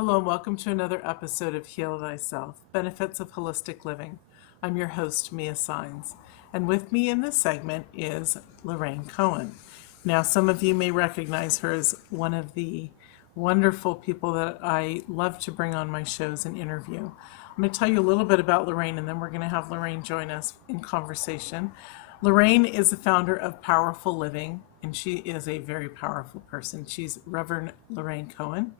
Hello and welcome to another episode of Heal Thyself, Benefits of Holistic Living. I'm your host, Mia Saenz, and with me in this segment is Lorraine Cohen. Now, some of you may recognize her as one of the wonderful people that I love to bring on my shows and interview. I'm going to tell you a little bit about Lorraine, and then we're going to have Lorraine join us in conversation. Lorraine is the founder of Powerful Living, and she is a very powerful person. She's Reverend Lorraine Cohen.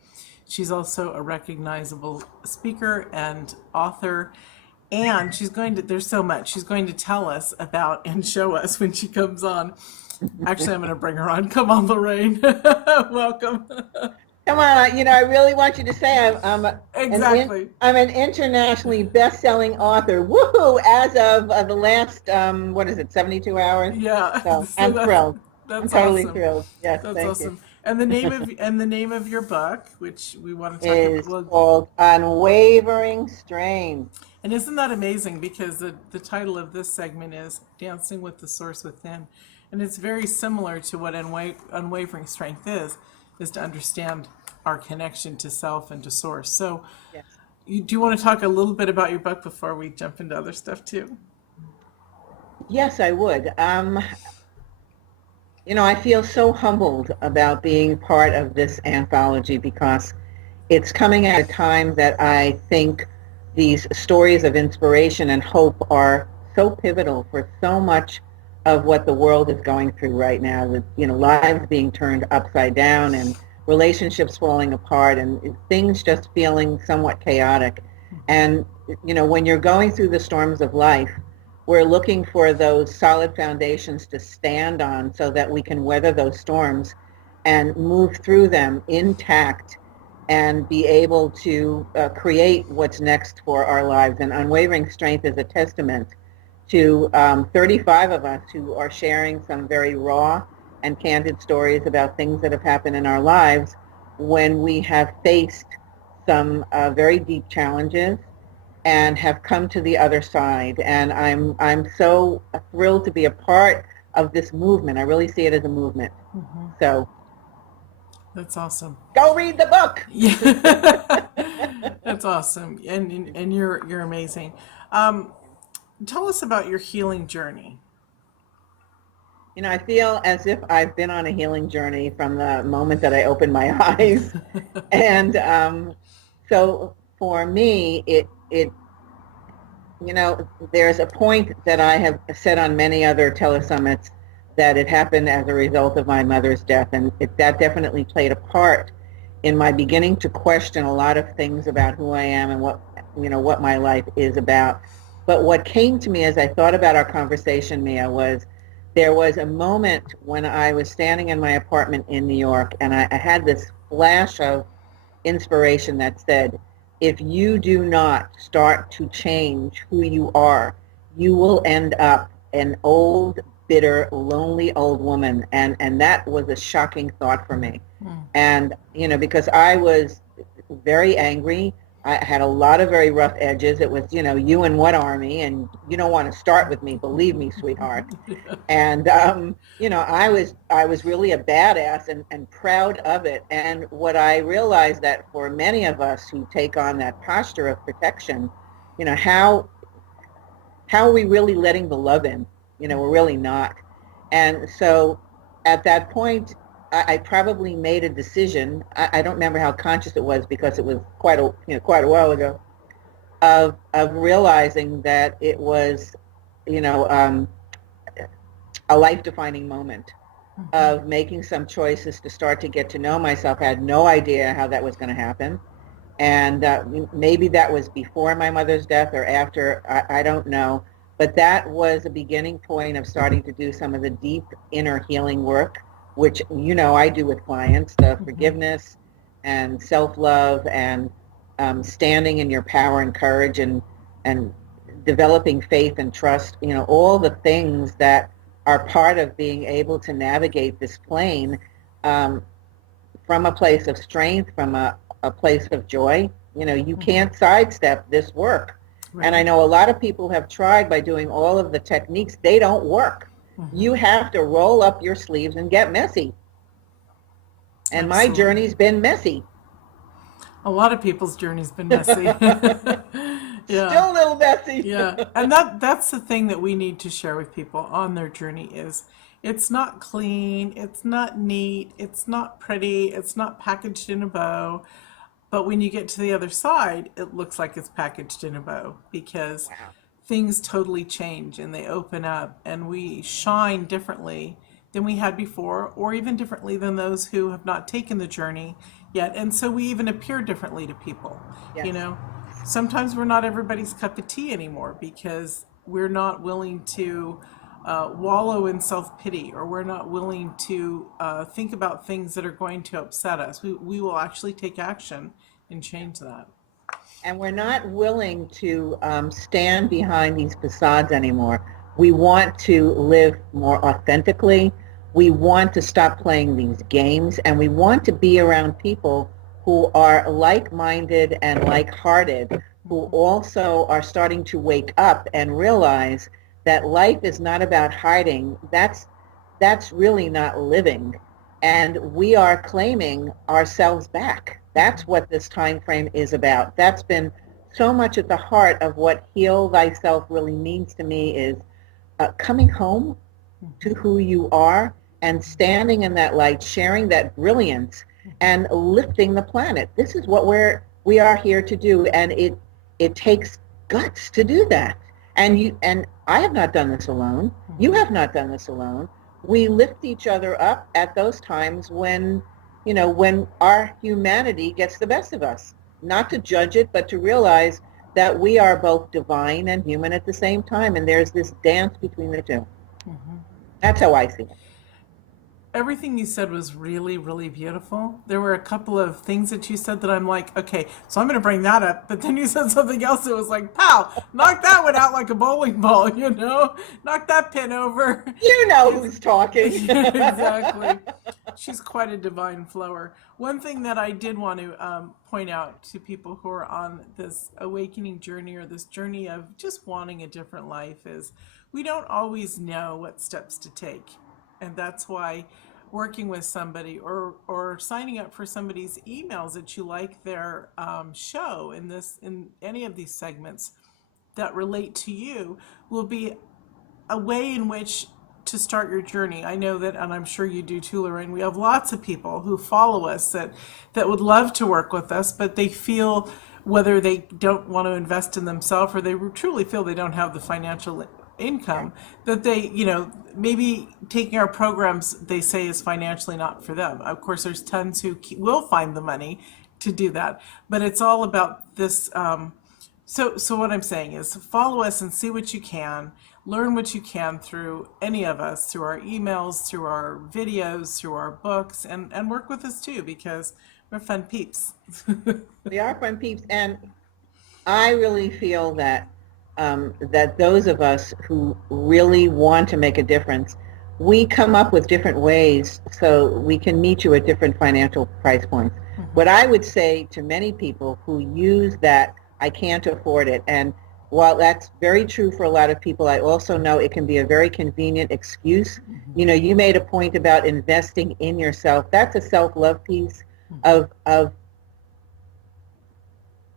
She's also a recognizable speaker and author, and there's so much she's going to tell us about and show us when she comes on. Actually, I'm going to bring her on. Come on, Lorraine. Welcome. Come on, I really want you to say Exactly. I'm an internationally best-selling author. Woohoo! As of the last, 72 hours? Yeah. So So I'm thrilled. That's I'm totally awesome. thrilled. Yes, That's thank awesome. you. And the name of your book, which we want to talk Is about. called Unwavering Strength. And isn't that amazing? Because the title of this segment is Dancing with the Source Within. And it's very similar to what unwavering strength is to understand our connection to self and to source. So Yes. do you want to talk a little bit about your book before we jump into other stuff too? Yes, I would. I feel so humbled about being part of this anthology because it's coming at a time that I think these stories of inspiration and hope are so pivotal for so much of what the world is going through right now, with lives being turned upside down and relationships falling apart and things just feeling somewhat chaotic. And when you're going through the storms of life, we're looking for those solid foundations to stand on so that we can weather those storms and move through them intact and be able to create what's next for our lives. And Unwavering Strength is a testament to 35 of us who are sharing some very raw and candid stories about things that have happened in our lives when we have faced some very deep challenges and have come to the other side. And I'm so thrilled to be a part of this movement. I really see it as a movement. Mm-hmm. So That's awesome. go read the book. Yeah. That's awesome. And you're amazing. Tell us about your healing journey. I feel as if I've been on a healing journey from the moment that I opened my eyes. And so for me, there's a point that I have said on many other telesummits that it happened as a result of my mother's death. And that definitely played a part in my beginning to question a lot of things about who I am and what my life is about. But what came to me as I thought about our conversation, Mia, was there was a moment when I was standing in my apartment in New York, and I had this flash of inspiration that said, if you do not start to change who you are, you will end up an old, bitter, lonely old woman. And that was a shocking thought for me. Mm. And, because I was very angry. I had a lot of very rough edges. It was, you and what army, and you don't want to start with me, believe me, sweetheart. And, I was really a badass and proud of it. And what I realized that for many of us who take on that posture of protection, how are we really letting the love in? We're really not. And so at that point, I probably made a decision. I don't remember how conscious it was because it was quite a while ago, of realizing that it was, a life-defining moment of making some choices to start to get to know myself. I had no idea how that was going to happen. And maybe that was before my mother's death or after, I don't know. But that was a beginning point of starting to do some of the deep inner healing work, which, I do with clients, the forgiveness and self-love and standing in your power and courage and developing faith and trust, all the things that are part of being able to navigate this plane from a place of strength, from a place of joy. You can't sidestep this work. Right. And I know a lot of people have tried by doing all of the techniques. They don't work. Mm-hmm. You have to roll up your sleeves and get messy. And Absolutely. My journey's been messy. A lot of people's journey's been messy. Yeah. Still a little messy. Yeah. And that's the thing that we need to share with people on their journey is it's not clean, it's not neat, it's not pretty, it's not packaged in a bow. But when you get to the other side, it looks like it's packaged in a bow because Wow. things totally change and they open up and we shine differently than we had before, or even differently than those who have not taken the journey yet. And so we even appear differently to people, you Yes. know. Sometimes we're not everybody's cup of tea anymore because we're not willing to wallow in self pity, or we're not willing to think about things that are going to upset us. We will actually take action and change that. And we're not willing to stand behind these facades anymore. We want to live more authentically. We want to stop playing these games, and we want to be around people who are like-minded and like-hearted, who also are starting to wake up and realize that life is not about hiding. That's really not living. And we are claiming ourselves back. That's what this time frame is about. That's been so much at the heart of what heal thyself really means to me is coming home to who you are and standing in that light, sharing that brilliance and lifting the planet. This is what we are here to do, and it takes guts to do that. And I have not done this alone. You have not done this alone. We lift each other up at those times when, when our humanity gets the best of us. Not to judge it, but to realize that we are both divine and human at the same time, and there's this dance between the two. That's how I see it. Everything you said was really, really beautiful. There were a couple of things that you said that I'm like, okay, so I'm going to bring that up. But then you said something else that was like, pow, knock that one out like a bowling ball, knock that pin over. You know who's talking. Exactly. She's quite a divine flower. One thing that I did want to point out to people who are on this awakening journey or this journey of just wanting a different life is we don't always know what steps to take. And that's why working with somebody or signing up for somebody's emails that you like their show in any of these segments that relate to you will be a way in which to start your journey. I know that, and I'm sure you do too, Lorraine. We have lots of people who follow us that would love to work with us, but they feel whether they don't want to invest in themselves or they truly feel they don't have the financial income that they, maybe taking our programs they say is financially not for them. Of course, there's tons who will find the money to do that, but it's all about this. So what I'm saying is follow us and see what you can, learn what you can through any of us, through our emails, through our videos, through our books, and work with us too, because we're fun peeps. We are fun peeps, and I really feel that that those of us who really want to make a difference, we come up with different ways so we can meet you at different financial price points. What I would say to many people who use that, I can't afford it, and while that's very true for a lot of people, I also know it can be a very convenient excuse. You made a point about investing in yourself. That's a self-love piece of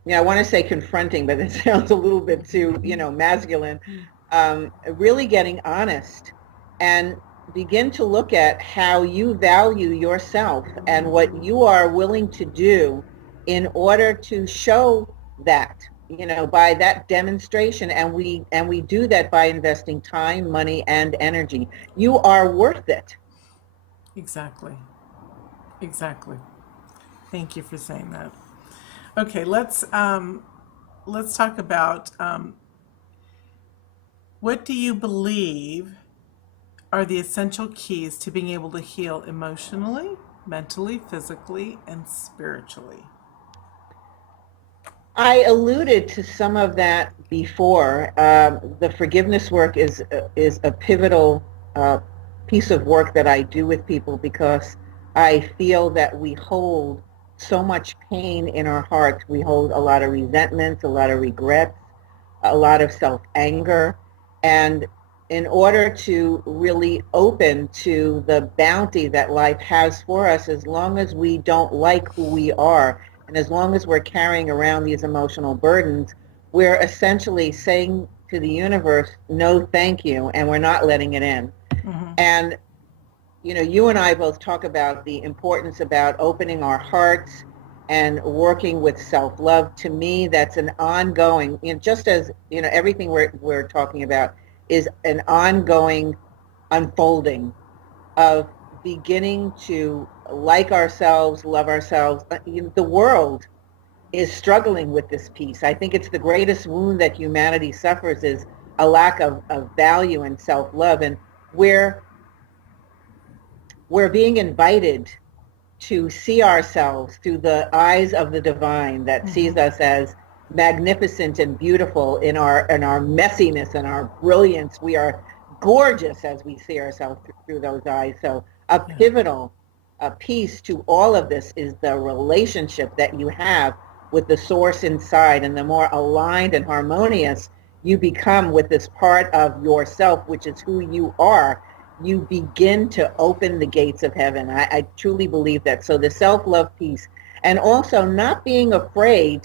I want to say confronting, but it sounds a little bit too, masculine. Really getting honest and begin to look at how you value yourself and what you are willing to do in order to show that, by that demonstration. And we do that by investing time, money, and energy. You are worth it. Exactly. Thank you for saying that. Okay, let's talk about what do you believe are the essential keys to being able to heal emotionally, mentally, physically, and spiritually? I alluded to some of that before. The forgiveness work is a pivotal piece of work that I do with people because I feel that we hold so much pain in our hearts. We hold a lot of resentments, a lot of regrets, a lot of self-anger. And in order to really open to the bounty that life has for us, as long as we don't like who we are, and And as long as we're carrying around these emotional burdens, we're essentially saying to the universe, no, thank you, and we're not letting it in. Mm-hmm. And, you and I both talk about the importance about opening our hearts and working with self-love. To me, that's an ongoing, just as, everything we're talking about is an ongoing unfolding of beginning to like ourselves, love ourselves. The world is struggling with this piece. I think it's the greatest wound that humanity suffers is a lack of value and self-love. And we're being invited to see ourselves through the eyes of the divine that sees us as magnificent and beautiful in our messiness and our brilliance. We are gorgeous as we see ourselves through those eyes. So a pivotal piece to all of this is the relationship that you have with the source inside, and the more aligned and harmonious you become with this part of yourself, which is who you are, you begin to open the gates of heaven. I truly believe that. So the self-love piece, and also not being afraid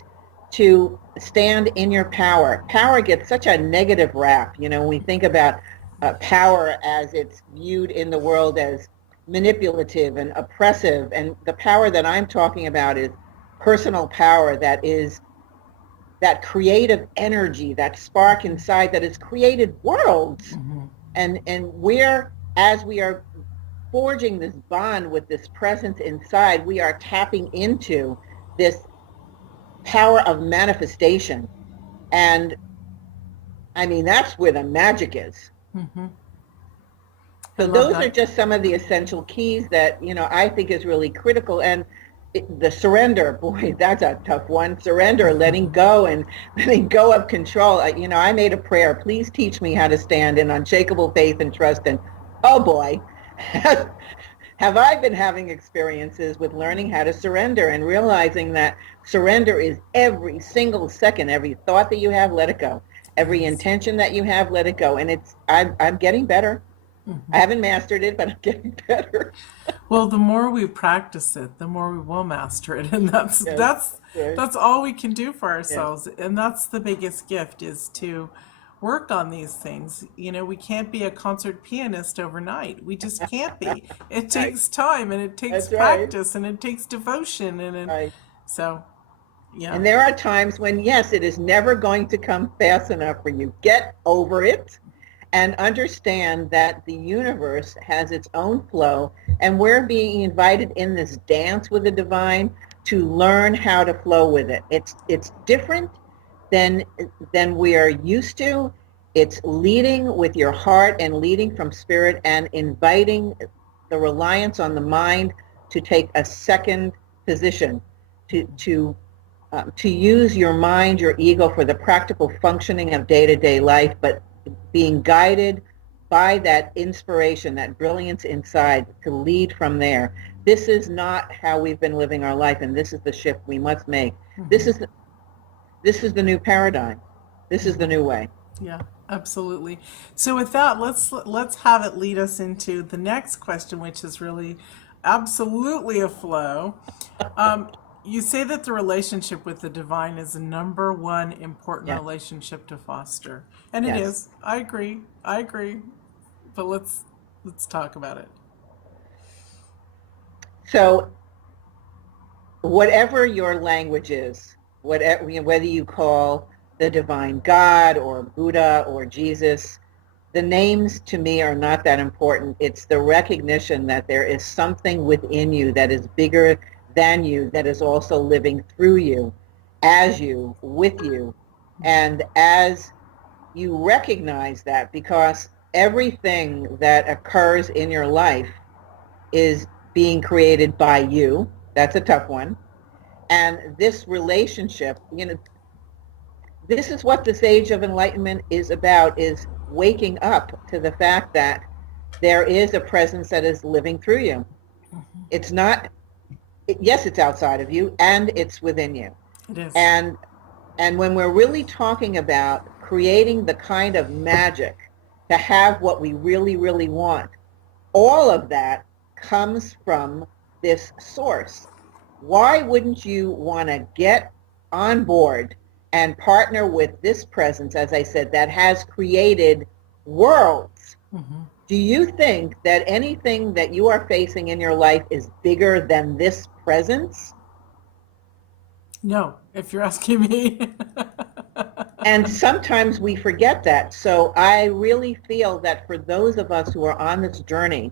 to stand in your power. Power gets such a negative rap. When we think about power as it's viewed in the world as manipulative and oppressive, and the power that I'm talking about is personal power, that is that creative energy, that spark inside that has created worlds. And as we are forging this bond with this presence inside, we are tapping into this power of manifestation. And I mean, that's where the magic is. So those are just some of the essential keys that, I think is really critical. And the surrender, boy, that's a tough one. Surrender, letting go and letting go of control. I made a prayer, please teach me how to stand in unshakable faith and trust. And oh boy, have I been having experiences with learning how to surrender and realizing that surrender is every single second, every thought that you have, let it go. Every intention that you have, let it go. And I'm getting better. I haven't mastered it, but I'm getting better. Well, the more we practice it, the more we will master it, and that's all we can do for ourselves. And that's the biggest gift, is to work on these things. We can't be a concert pianist overnight. We just can't be. It takes time, and it takes practice, and it takes devotion, and so. Yeah. And there are times when, yes, it is never going to come fast enough for you. Get over it. And understand that the universe has its own flow, and we're being invited in this dance with the divine to learn how to flow with it. It's different than we are used to. It's leading with your heart and leading from spirit, and inviting the reliance on the mind to take a second position, to use your mind, your ego, for the practical functioning of day-to-day life, but being guided by that inspiration, that brilliance inside, to lead from there. This is not how we've been living our life, and this is the shift we must make. This is the new paradigm. This is the new way. Yeah, absolutely. So with that, let's have it lead us into the next question, which is really absolutely a flow. You say that the relationship with the divine is the number one important relationship to foster. And it is. I agree. But let's talk about it. So whatever your language is, whether you call the divine God or Buddha or Jesus, the names to me are not that important. It's the recognition that there is something within you that is bigger than you, that is also living through you, as you, with you. And as you recognize that, because everything that occurs in your life is being created by you, that's a tough one. And this relationship, this is what this age of enlightenment is about, is waking up to the fact that there is a presence that is living through you. It's not, yes, it's outside of you, and it's within you. It is. And when we're really talking about creating the kind of magic to have what we really, really want, all of that comes from this source. why wouldn't you want to get on board and partner with this presence, as I said, that has created worlds? Mm-hmm. Do you think that anything that you are facing in your life is bigger than this presence? No, if you're asking me. And sometimes we forget that. So I really feel that for those of us who are on this journey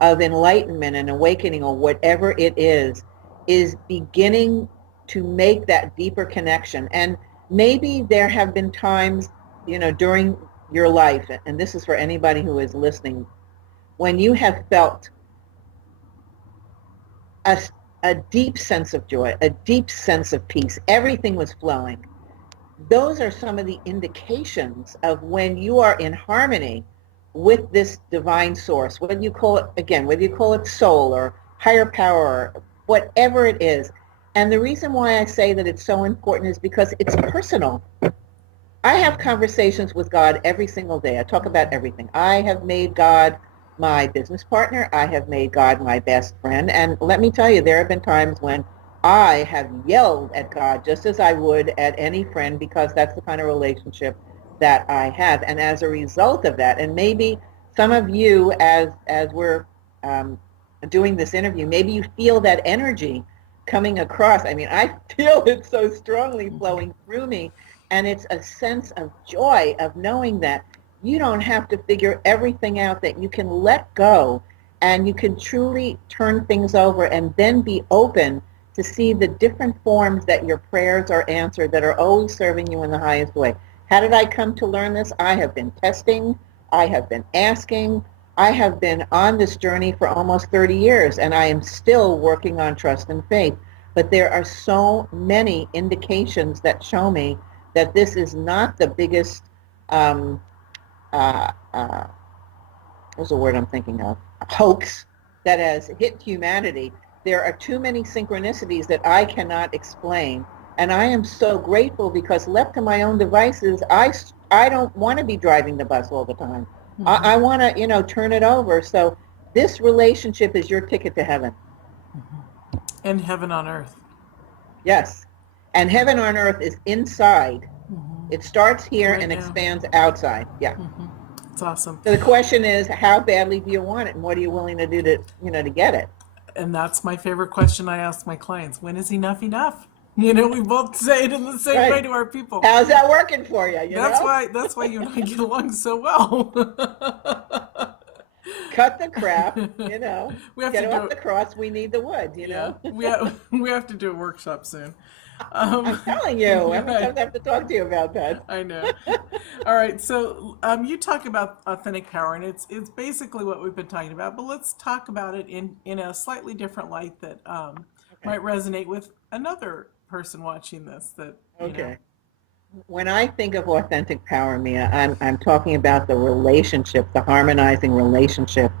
of enlightenment and awakening, or whatever it is beginning to make that deeper connection. And maybe there have been times, during your life, and this is for anybody who is listening, when you have felt a, a deep sense of joy, a deep sense of peace, everything was flowing. Those are some of the indications of when you are in harmony with this divine source, whether you call it soul or higher power, or whatever it is. And the reason why I say that it's so important is because it's personal. I have conversations with God every single day. I talk about everything. I have made God my business partner. I have made God my best friend. And let me tell you, there have been times when I have yelled at God just as I would at any friend, because that's the kind of relationship that I have. And as a result of that, and maybe some of you, as we're doing this interview, maybe you feel that energy coming across. I mean, I feel it so strongly flowing through me. And it's a sense of joy of knowing that you don't have to figure everything out, that you can let go and you can truly turn things over and then be open to see the different forms that your prayers are answered, that are always serving you in the highest way. How did I come to learn this? I have been testing. I have been asking. I have been on this journey for almost 30 years, and I am still working on trust and faith. But there are so many indications that show me that this is not the biggest, what's the word I'm thinking of, hoax that has hit humanity. There are too many synchronicities that I cannot explain. And I am so grateful, because left to my own devices, I don't want to be driving the bus all the time. Mm-hmm. I want to, turn it over. So this relationship is your ticket to heaven. Mm-hmm. And heaven on earth. Yes. And heaven on earth is inside. Mm-hmm. It starts here and expands outside. Yeah. Mm-hmm. It's awesome. So the question is, how badly do you want it, and what are you willing to do to get it? And that's my favorite question I ask my clients. When is enough enough? We both say it in the same way to our people. How's that working for you? That's why you and I get along so well. Cut the crap, We have get to off the cross. We need the wood, Yeah. We have to do a workshop soon. I'm telling you, every time I have to talk to you about that. I know. All right, so you talk about authentic power, and it's basically what we've been talking about, but let's talk about it in a slightly different light that might resonate with another person watching this. Okay. When I think of authentic power, Mia, I'm talking about the relationship, the harmonizing relationship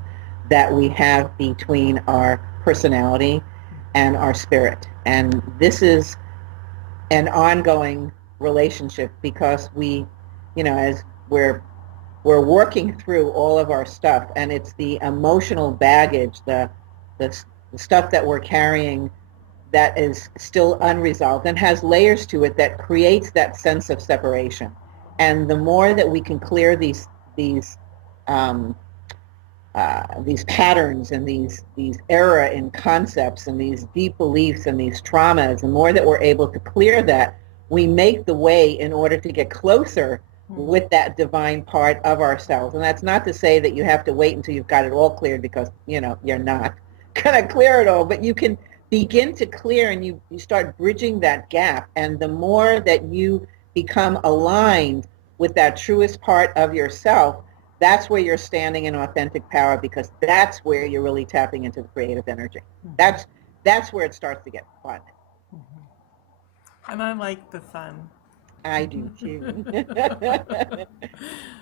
that we have between our personality and our spirit. And this is an ongoing relationship, because we, as we're working through all of our stuff, and it's the emotional baggage, the stuff that we're carrying that is still unresolved and has layers to it, that creates that sense of separation. And the more that we can clear these patterns and these error in concepts and these deep beliefs and these traumas, the more that we're able to clear that, we make the way in order to get closer with that divine part of ourselves. And that's not to say that you have to wait until you've got it all cleared, because you're not going to clear it all, but you can begin to clear, and you start bridging that gap. And the more that you become aligned with that truest part of yourself, that's where you're standing in authentic power, because that's where you're really tapping into the creative energy. Mm-hmm. That's where it starts to get fun. Mm-hmm. And I like the fun. I do too.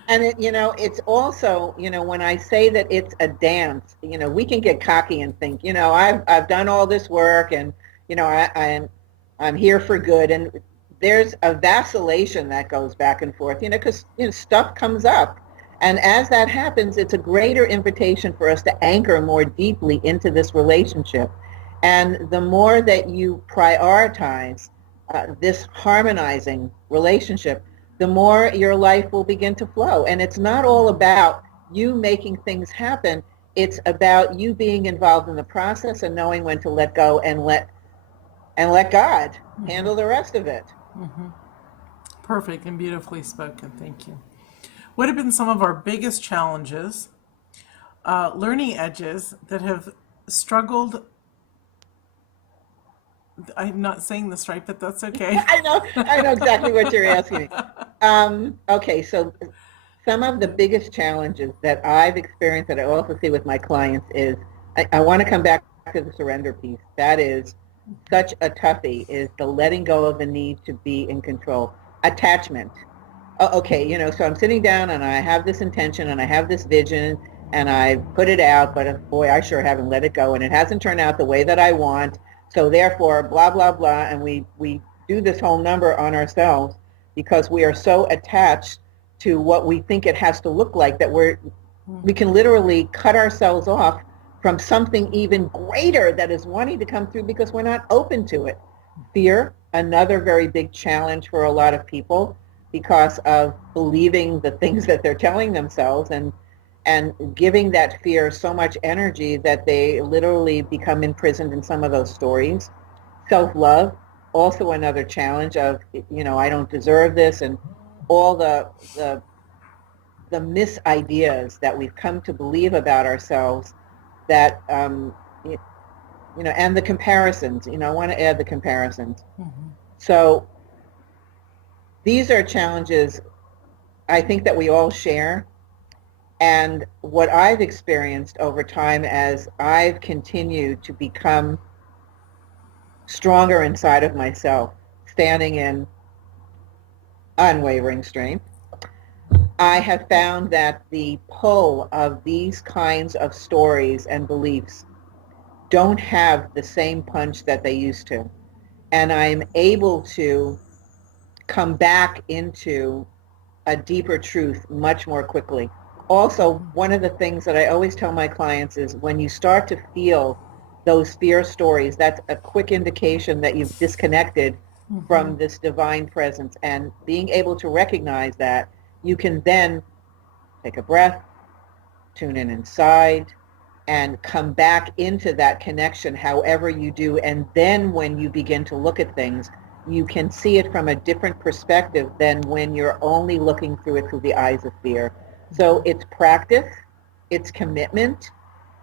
And it's also, when I say that it's a dance, we can get cocky and think, I've done all this work, and I'm here for good, and there's a vacillation that goes back and forth, because stuff comes up. And as that happens, it's a greater invitation for us to anchor more deeply into this relationship. And the more that you prioritize this harmonizing relationship, the more your life will begin to flow. And it's not all about you making things happen. It's about you being involved in the process and knowing when to let go and let God handle the rest of it. Perfect and beautifully spoken. Thank you. What have been some of our biggest challenges, learning edges that have struggled? I'm not saying this right, but that's okay. I know exactly what you're asking me. Okay, so some of the biggest challenges that I've experienced that I also see with my clients is I want to come back to the surrender piece. That is such a toughie, is the letting go of the need to be in control. Attachment. Okay, so I'm sitting down and I have this intention and I have this vision and I put it out, but boy, I sure haven't let it go and it hasn't turned out the way that I want. So therefore, blah, blah, blah, and we do this whole number on ourselves because we are so attached to what we think it has to look like that we can literally cut ourselves off from something even greater that is wanting to come through because we're not open to it. Fear, another very big challenge for a lot of people because of believing the things that they're telling themselves and giving that fear so much energy that they literally become imprisoned in some of those stories. Self-love, also another challenge of, I don't deserve this, and all the misideas that we've come to believe about ourselves that, and the comparisons, I want to add the comparisons. So these are challenges I think that we all share. And what I've experienced over time as I've continued to become stronger inside of myself, standing in unwavering strength, I have found that the pull of these kinds of stories and beliefs don't have the same punch that they used to. And I'm able to come back into a deeper truth much more quickly. Also, one of the things that I always tell my clients is when you start to feel those fear stories, that's a quick indication that you've disconnected from this divine presence. And being able to recognize that, you can then take a breath, tune in inside, and come back into that connection however you do. And then when you begin to look at things, you can see it from a different perspective than when you're only looking through it through the eyes of fear. So it's practice, it's commitment,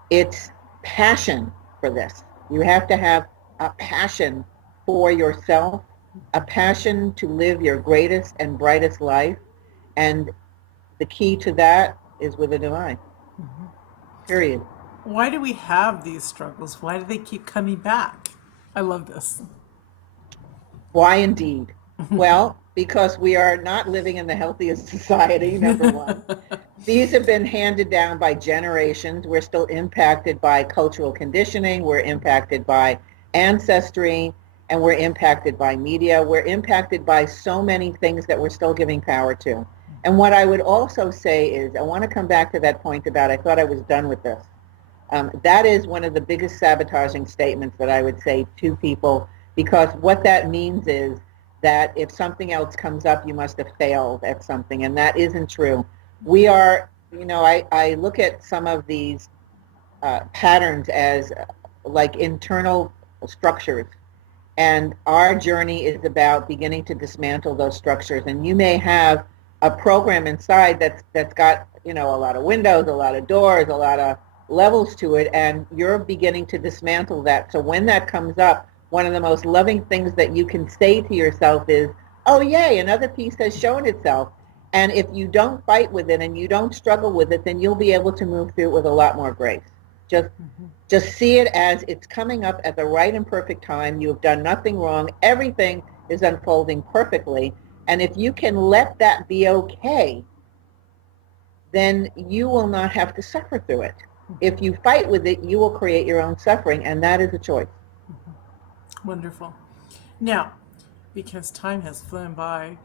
it's passion for this. You have to have a passion for yourself, a passion to live your greatest and brightest life. And the key to that is with the divine. Period. Why do we have these struggles? Why do they keep coming back? I love this. Why indeed? Well, because we are not living in the healthiest society, number one. These have been handed down by generations. We're still impacted by cultural conditioning. We're impacted by ancestry, and we're impacted by media. We're impacted by so many things that we're still giving power to. And what I would also say is, I want to come back to that point about I thought I was done with this. That is one of the biggest sabotaging statements that I would say to people, because what that means is that if something else comes up, you must have failed at something, and that isn't true. We are, I look at some of these patterns as like internal structures, and our journey is about beginning to dismantle those structures. And you may have a program inside that's got, a lot of windows, a lot of doors, a lot of levels to it, and you're beginning to dismantle that. So when that comes up, one of the most loving things that you can say to yourself is, oh yay, another piece has shown itself. And if you don't fight with it and you don't struggle with it, then you'll be able to move through it with a lot more grace. Just see it as it's coming up at the right and perfect time. You have done nothing wrong. Everything is unfolding perfectly. And if you can let that be okay, then you will not have to suffer through it. If you fight with it, you will create your own suffering, and that is a choice. Wonderful. Now, because time has flown by,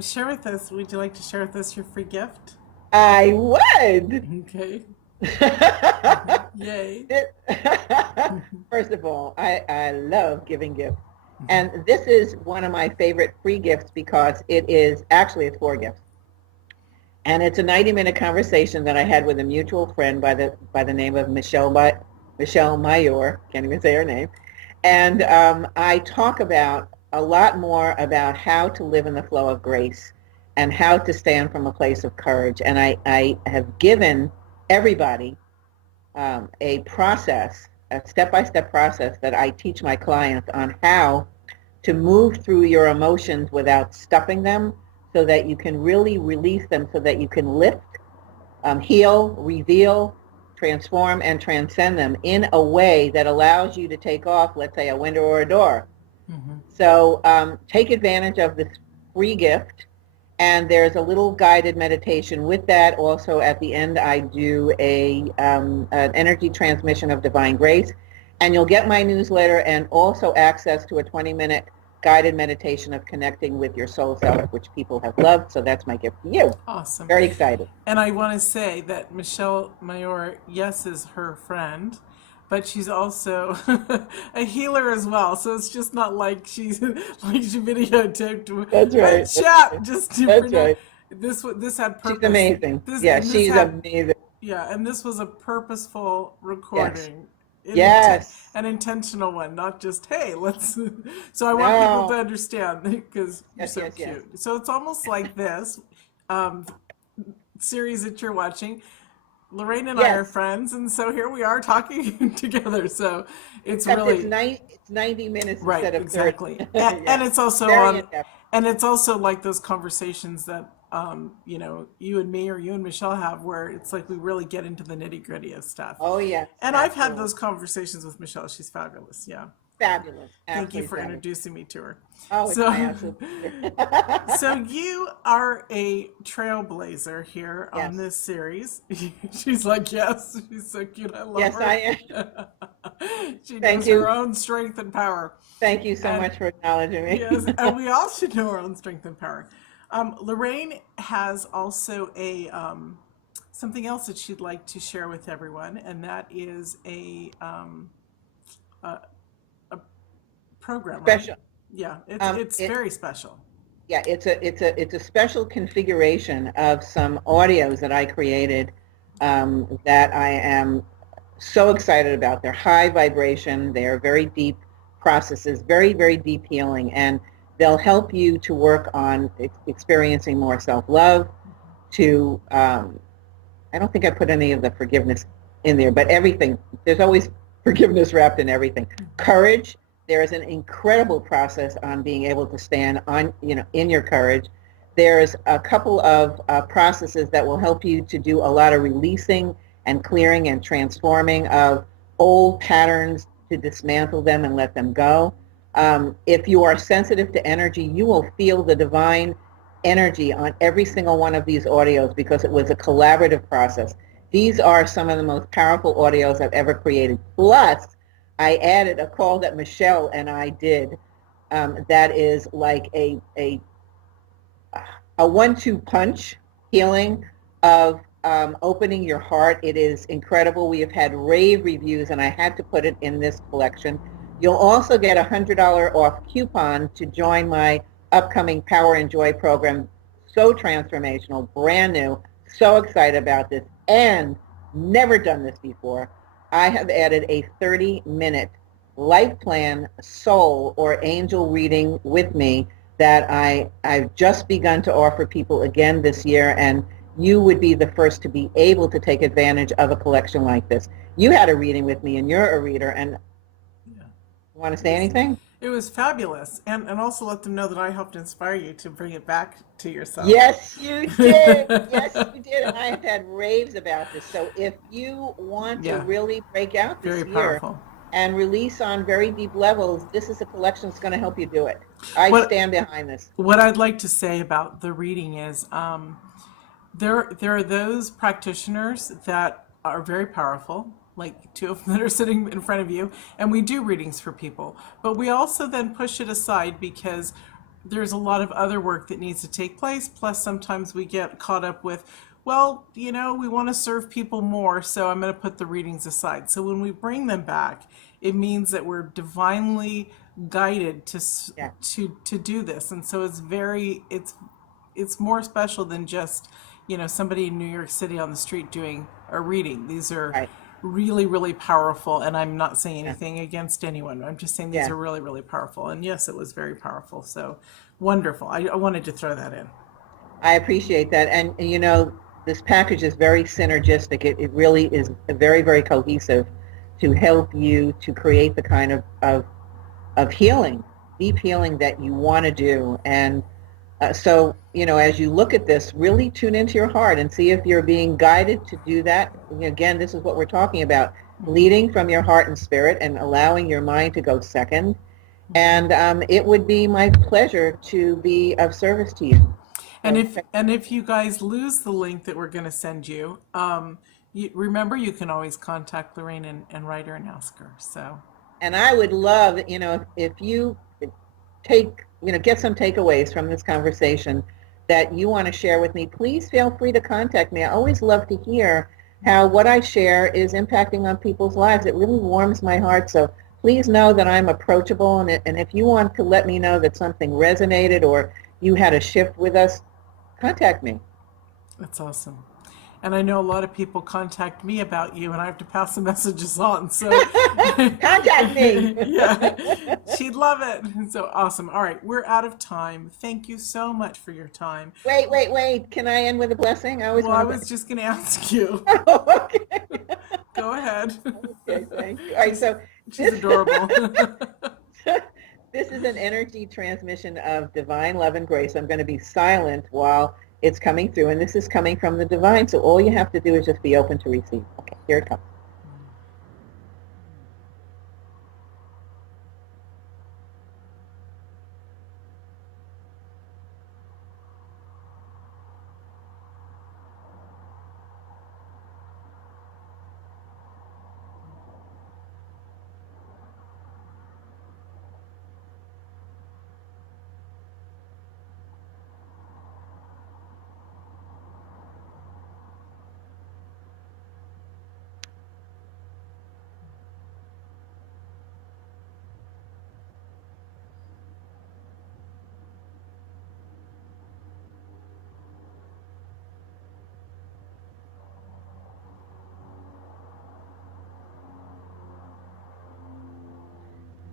share with us, would you like to share with us your free gift? I would. Okay. Yay. For first of all, I love giving gifts. And this is one of my favorite free gifts because it's 4 gifts. And it's a 90-minute conversation that I had with a mutual friend by the name of Michelle Mayor, can't even say her name. And I talk about a lot more about how to live in the flow of grace and how to stand from a place of courage. And I have given everybody a process, a step-by-step process that I teach my clients on how to move through your emotions without stuffing them so that you can really release them so that you can lift, heal, reveal, transform, and transcend them in a way that allows you to take off, let's say, a window or a door. Mm-hmm. So take advantage of this free gift. And there's a little guided meditation with that. Also, at the end, I do an energy transmission of divine grace. And you'll get my newsletter and also access to a 20-minute guided meditation of connecting with your soul self, which people have loved. So that's my gift to you. Awesome. Very excited. And I want to say that Michelle Mayor, yes, is her friend, but she's also a healer as well. So it's just not like she videotaped. That's right. Chat just to That's right. This had purpose. She's amazing. She's amazing. Yeah, and this was a purposeful recording. Yes. An intentional one, not just, hey, let's. So I want people to understand because you're so cute. Yes. So it's almost like this series that you're watching. Lorraine and I are friends, and so here we are talking together. So it's really it's 90 minutes right, instead of exactly. 30. And it's also and it's also like those conversations that you and me or you and Michelle have, where it's like we really get into the nitty gritty of stuff. Oh yeah. And I've had those conversations with Michelle. She's fabulous. Yeah. Fabulous. Thank you for introducing me to her. Oh, it's my absolute pleasure. So you are a trailblazer here on this series. She's like, yes, she's so cute. I love her. Yes, I am. She knows her own strength and power. Thank you so much for acknowledging me. Yes, and we all should know our own strength and power. Lorraine has also something else that she'd like to share with everyone, and that is a program. Special. Right? Yeah, it's very special. Yeah, it's a special configuration of some audios that I created that I am so excited about. They're high vibration. They are very deep processes, very, very deep healing, and they'll help you to work on experiencing more self-love, to, I don't think I put any of the forgiveness in there, but everything, there's always forgiveness wrapped in everything. Courage, there is an incredible process on being able to stand on, in your courage. There's a couple of processes that will help you to do a lot of releasing and clearing and transforming of old patterns, to dismantle them and let them go. If you are sensitive to energy, you will feel the divine energy on every single one of these audios because it was a collaborative process. These are some of the most powerful audios I've ever created. Plus, I added a call that Michelle and I did that is like a 1-2 punch healing of opening your heart. It is incredible. We have had rave reviews, and I had to put it in this collection. You'll also get a $100 off coupon to join my upcoming Power and Joy program. So transformational, brand new, so excited about this, and never done this before. I have added a 30-minute life plan, soul, or angel reading with me that I've just begun to offer people again this year, and you would be the first to be able to take advantage of a collection like this. You had a reading with me, and you're a reader, and want to say anything? It was fabulous. And also let them know that I helped inspire you to bring it back to yourself. Yes, you did. Yes, you did. And I have had raves about this. So if you want to really break out this year and release on very deep levels, this is a collection that's going to help you do it. I stand behind this. What I'd like to say about the reading is there are those practitioners that are very powerful, like 2 of them that are sitting in front of you, and we do readings for people. But we also then push it aside because there's a lot of other work that needs to take place. Plus, sometimes we get caught up with, well, we want to serve people more, so I'm going to put the readings aside. So when we bring them back, it means that we're divinely guided Yeah, to do this. And so it's more special than just, somebody in New York City on the street doing a reading. These are right. really, really powerful, and I'm not saying Yeah, anything against anyone. I'm just saying these yeah. are really, really powerful. And yes, it was very powerful. So wonderful. I wanted to throw that in. I appreciate that. And this package is very synergistic. It really is very, very cohesive to help you to create the kind of healing, deep healing that you want to do. And so, as you look at this, really tune into your heart and see if you're being guided to do that. Again, this is what we're talking about, leading from your heart and spirit and allowing your mind to go second. And it would be my pleasure to be of service to you. And So, if you guys lose the link that we're going to send you, remember you can always contact Lorraine and write her and ask her. So and I would love, if you get some takeaways from this conversation that you want to share with me, please feel free to contact me. I always love to hear how what I share is impacting on people's lives. It really warms my heart. So please know that I'm approachable. And if you want to let me know that something resonated or you had a shift with us, contact me. that's awesome. And I know a lot of people contact me about you, and I have to pass the messages on. So Contact me. yeah, she'd love it. So awesome. All right, we're out of time. Thank you so much for your time. Wait. Can I end with a blessing? I always Well, I want was just going to ask you. to. Okay. Go ahead. Okay, thank you. All right, so She's adorable. this is an energy transmission of divine love and grace. I'm going to be silent while it's coming through, and this is coming from the divine, so all you have to do is just be open to receive. Okay, here it comes.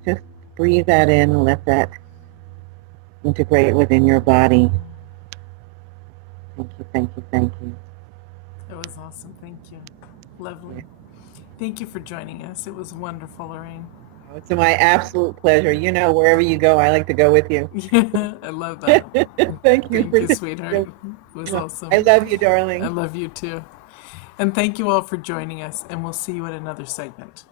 Just breathe that in and let that integrate within your body. Thank you, thank you, thank you. It was awesome. Thank you. Lovely. Thank you for joining us. It was wonderful, Lorraine. It's my absolute pleasure. Wherever you go, I like to go with you. I love that. Thank you. Thank you, sweetheart. It was awesome. I love you, darling. I love you too. And thank you all for joining us, and we'll see you at another segment.